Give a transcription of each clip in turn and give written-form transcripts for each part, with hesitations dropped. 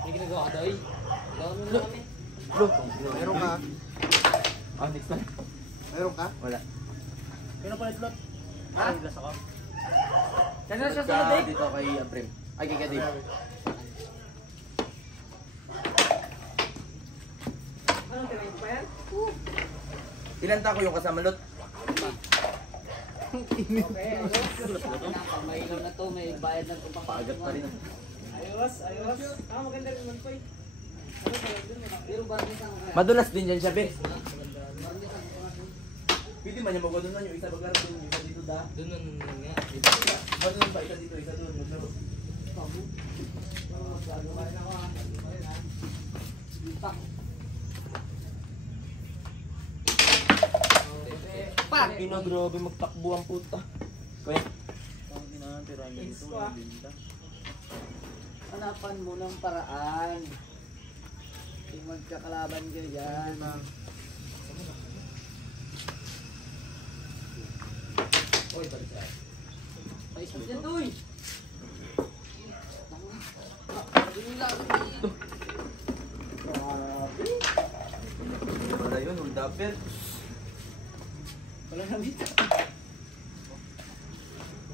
May ginagawa ka daw eh. Gawin mo na kami. Meron ka? Next time. Meron ka? Wala. Kaya palit lot. Ha? Gas ako. Saan na siya sa Dave? Dito kay Abrim. Ay, kay Dave. Anong kinain pa yan? Ilan tako yung kasama lot? Okay, ayos. May ilaw na to, may bayad na itong Paagat pa rin. Ayos, ayos. Maganda rin man po eh. Pero bakit isang Madulas din dyan siya, Ben. Pwede man yung magwa doon na yung isa baglaro doon, yung isa dito da. doon nga. Doon pa, isa dito, isa doon. Maglaro. Pak! Grabe magtakbo ang puta. Kuya. Hanapan mo ng paraan. Yung magkakalaban kayo dyan. Uy, balik siya. Ay, isip yan doy! Wala yun, hold upper. Wala na dito.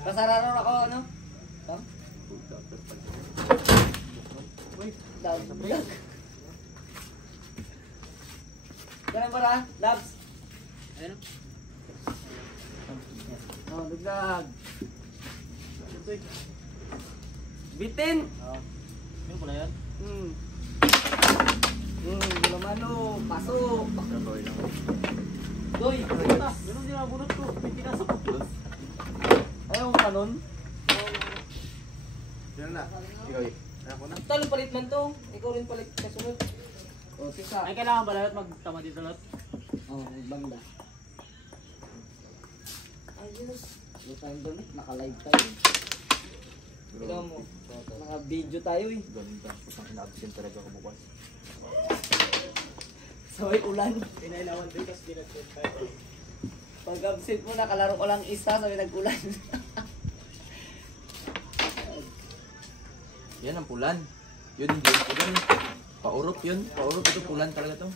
Pasararon ako, ano? Sam? Uy, dagdag. Ganun ba na? Labs? Ayun. Oh, dagdag. Bitin! Oo. Ano pala yan? Gulamano. Pasok. Doy! Ganun din ang bunot ko. May pinasok ko. Ayaw mo kanon? Yan na. Ikaw eh. Ayaw ko na. Talong palit man to. Ikaw rin palit kasunod. O, tisa. Ay, kailangan ba lahat magtama dito lahat? Oo, banda. Ayos. Yung time doon, naka-live tayo. Tignan mo. Naka-video tayo eh. Ganda. Pusang ina-absent talaga ako bukas. Sabay ulan. Pinailawan din, tapos pinag-set tayo. Pag absent mo, nakalaro ko lang isa, sabay nag-ulan. Yan ang pulan. Yun hindi yung pulan. Paurok yun. Paurok ito pulan talaga to.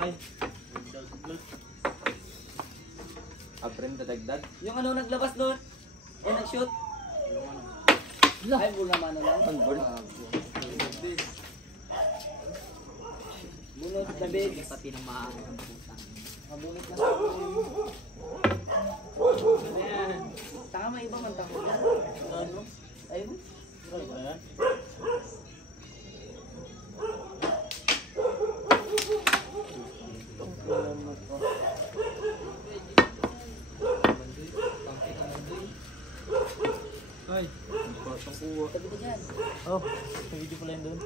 Ay, Abrim dadagdag. Yung ano naglabas doon? Yung nag-shoot? Ay, bulamano lang. Unborn. Bunot na big. pati ng maaang putang. Mabunot na sa Ayan. Taka may iba man tako. Ano? Ayun. Ano ba yan? Ay. Batang kuha. Tabi ka dyan. Oh, may video pala yun doon.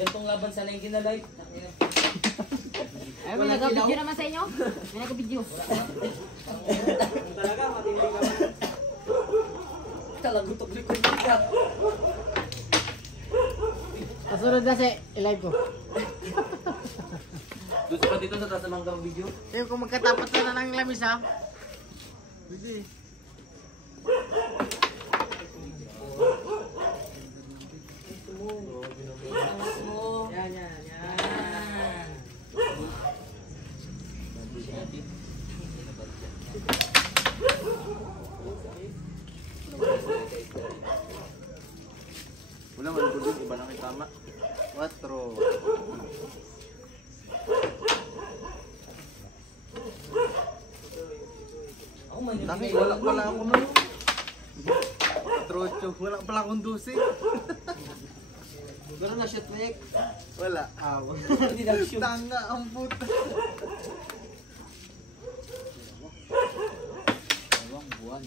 Gantong laban sana yung ginalive. Ay, may nag-video naman sa inyo? May nag-video. Talaga, matindi ka ba? Talagutok likod ka. Kasunod na i-live ko. Doon pa dito sa taas ng manggang video. Eh, kung magkatapat na ng lamis ha. Pwede. Yan, yan, yan. Wala man budog, iba lang yung tama. 4. Ako man yung Dami, pinailaw wala mo. pala ako nun. Trocho, wala pala akong 12. Pero na-shoot na yun. Wala. Aw. Hindi na-shoot. Tanga ang puta. Dalawang buwan.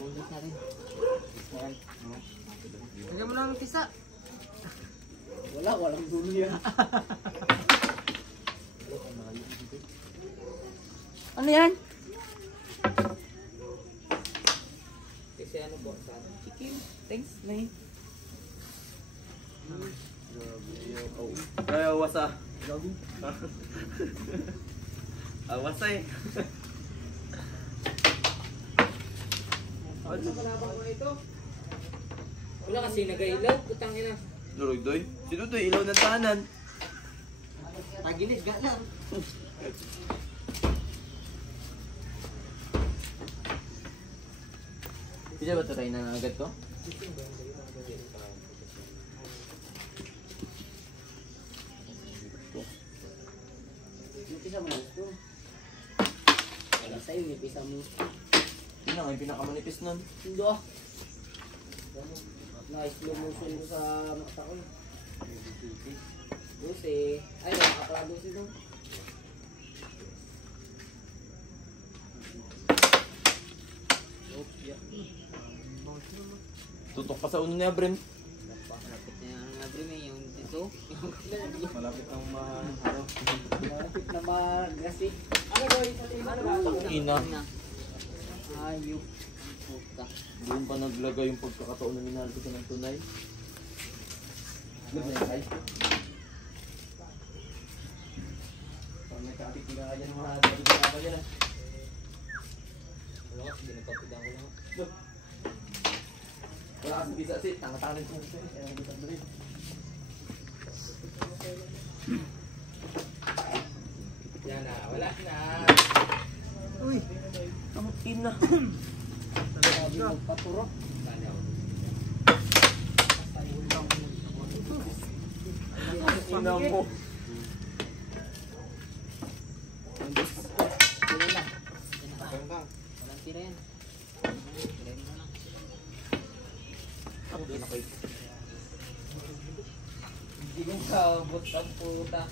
Bunot na rin. Lagyan mo na ng tisa. Walang dulo yan. Ano yan? Kasi ano po, sa chicken. Thanks, Nay. Kaya wasa. Awas eh. Wala kasi nag-ilaw, putang ina. Luroy doy. Sino to ilaw ng tahanan? Tagilis, galang. Hindi ba ito na agad ko? Yung pisa mo gusto. Wala sa'yo, yung pisa mo. Yun na nga yung pinakamanipis nun. Hindi ah. Na-slow motion ko sa mata ko. Lucy. Ay, nakakala Lucy doon. Tutok pa sa uno ni Abrim. Malapit na yung Abrim eh, yung dito. Malapit ang Malapit na mag-gasi. Ano boy? Ano ba? Ina. Ayok. Puta. Doon pa naglagay yung pagkakataon na minahal ko sa ng tunay. Look na yung guys. Pag may kapit ka nga dyan, mga dali ka pa dyan ah. Wala, binagpapitan ko lang. Look. Wala kasi bisa si tanga-tanga nito dito. Kaya hindi sa rin. Yan na, wala na. Uy, Kamutin na. Sabi mo paturo. Sana ako. Ina mo. Tuloy na. Walang tira yan. Tirahin mo lang. Hindi ko kabot ang puta.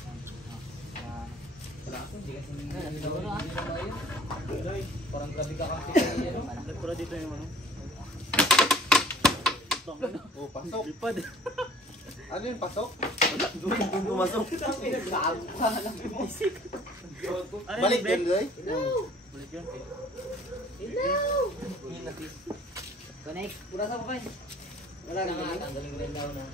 Wala ako, hindi kasi hindi parang grabe ka kasi yan. Nagpura dito yung ano. Oh, pasok. Lipad. Ano yung pasok? Doon pumasok. Nagkago ka lang yung isip. Ano Balik yung din, babe? Doy. Balik yun. Hello! Connect. Pura sa papay. Wala na nga. Tanggalin ko rin daw na.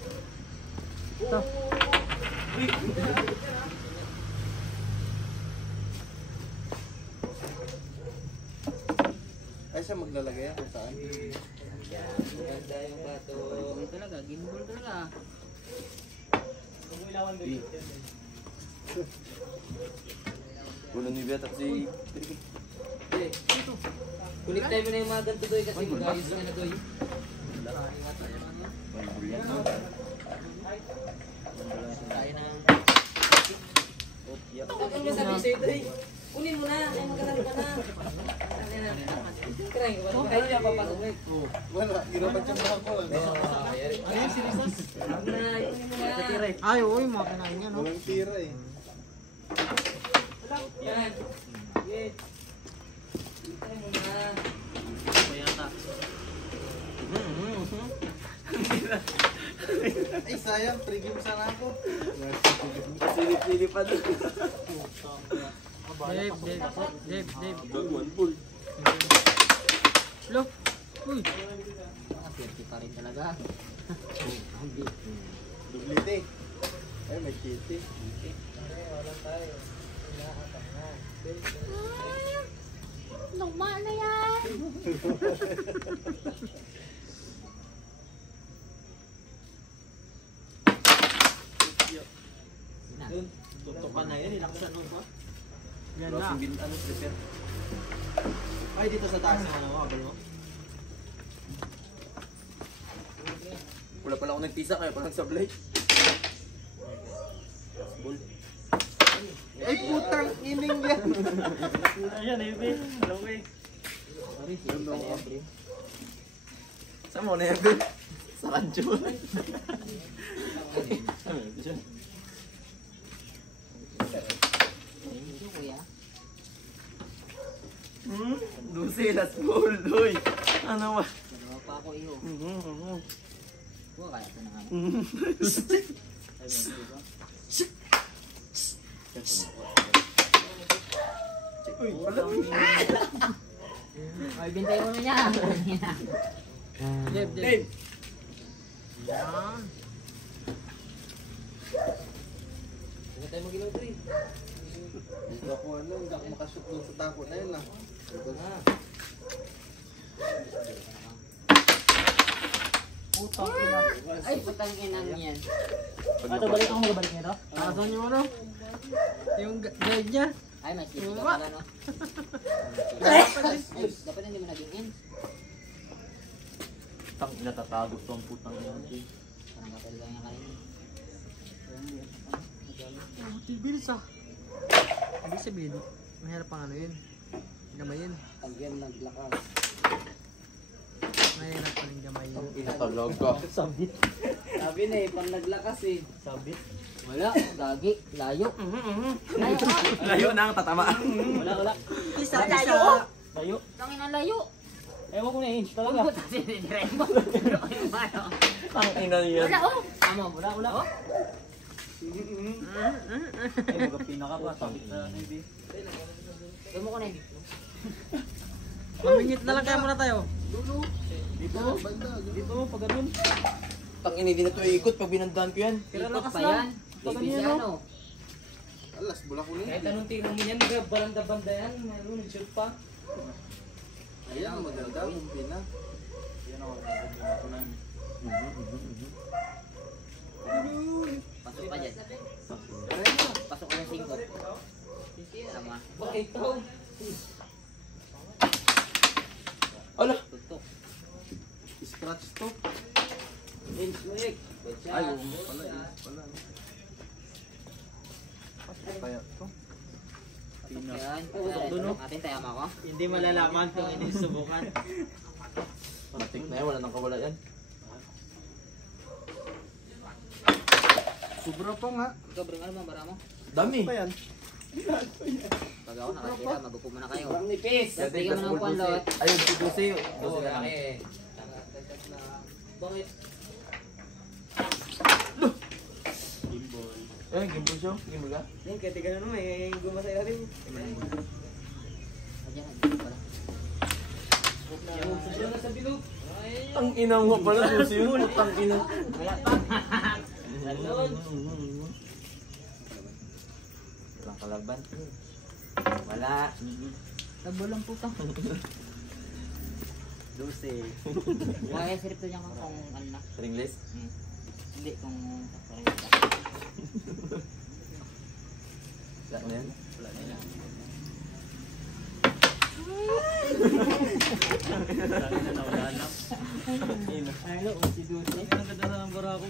Ay, siya maglalagay yan kung saan. Ganda yung bato. Talaga, gimbal talaga. Ulo ni Bet at si... Kulit tayo mo na yung mga ganito doy kasi mag-ayos ka na doy. Tayo na. Ang masabi sa'yo doy. Kunin mo na, ay magkatalo ka na. Try ko ba? Ay, niya papasok ulit. Wala, ginapat siya mga ko. Ano yung sinisas? Kunin mo na. ay, uy, mga kinain niya, no? Walang tira eh. Yan. Sige. Try mo na. Ay, sayang. 3 games sana ako. Silip-silip pa doon. Dave. Gagawin full. Lo, uy. Nakapirti pa rin talaga. Dublite. Ay, may kitty. Normal na yan. Tutukan na yan. Ilaksan mo ba? Yan na. Ano, prepare. Ay, dito sa taas ng ano, kabal mo. Wala pala ako nagtisa kaya parang sablay. Ay, putang ining yan. Ayan, Ebe. Alam ko eh. Sorry, sige pa niya, bro. Saan mo na yan doon? Sa radyo. Thank you, kuya. Lucy, last goal, doy. Ano ba? Dalawa pa ako iyo. Kuha kaya ito na nga. Uy, pala. Ay, bintay mo na niya. tayo mag-ilaw to eh. Hindi ako ano, hindi ako makashoot doon sa tako na yun ah. Putang ina. Ay, putang inang yan. Ato, balik ako magabalik nito. Asan yung ano? Yung guide niya. Ay, may safety ka pala, no? Ay, dapat hindi mo naging in. Tang inatatago to ang putang ina. Parang matal lang yung kanina. Tibilis ah. Ibig sabihin, mahirap pang ano yun. Gamayin. Pag yan naglakas. Mahirap pa rin gamayin. Tang ina talaga. Sabit. Sabi na eh, pag naglakas eh. Sabit. Wala, gagi, layo. Layo ka. Layo na ang tatama. Wala. Isa, Layo. Tayo. Tangin ang layo. Ewan ko na inch talaga. Huwag mo sinidire mo. Pero kayo ba, no? Tang ina yan. Wala, oh. Tama, wala. Oh. Ay, magapina ka pa. Sabit sa Navy. Gamo ko na yung dito. mamingit na lang kaya muna tayo. Dito. Banda, Dito, pag ganun. Tang ina din na to ikot pag binandaan ko yan. Ikot pa yan. Pag Baby ganyan, siya, no? no? alas, bulak ko Kahit niya. anong tingnan mo yan, balanda-banda yan. Mayroon, nag-shoot pa. Ayan, maganda, kumpi na. Yan ako, nag-shoot na. Pasok pa dyan. Pasok ko yung 5. Tama. Bakit tao? Ala. Tutok. Scratch to. Inch quick. Good shot. Ay, pala eh. Pala. Kaya to. Yan. Tutok, no? Atin tayo ako. Hindi malalaman kung hindi subukan. Matik na yan, wala nang kawala yan. Sobra pa nga. Ikaw, bring ano bara mo? Dami. Pa yan. Pag ako nakatira, mag-upo muna kayo. nipis. Tapos bigyan mo ng pandot. Ayun, si Dose. Dose na lang. Bakit? Eh, gimbal siya. Gimbal ka? Yan, kaya tignan naman, may gumasaya rin. Ayan, ayan pala. Yan, susunod na sa bilog. Tang ina mo pala, Dose yun. Tang ina. Wala pa. Salon. Walang kalaban. Wala. Tabo lang puta. 12. Kaya sirip to niya kung ano na. Ringless. Hindi, kung parang Wala na yan. Wala na yan. Wala na. Hello, si Dulce. Ang ganda ng barako.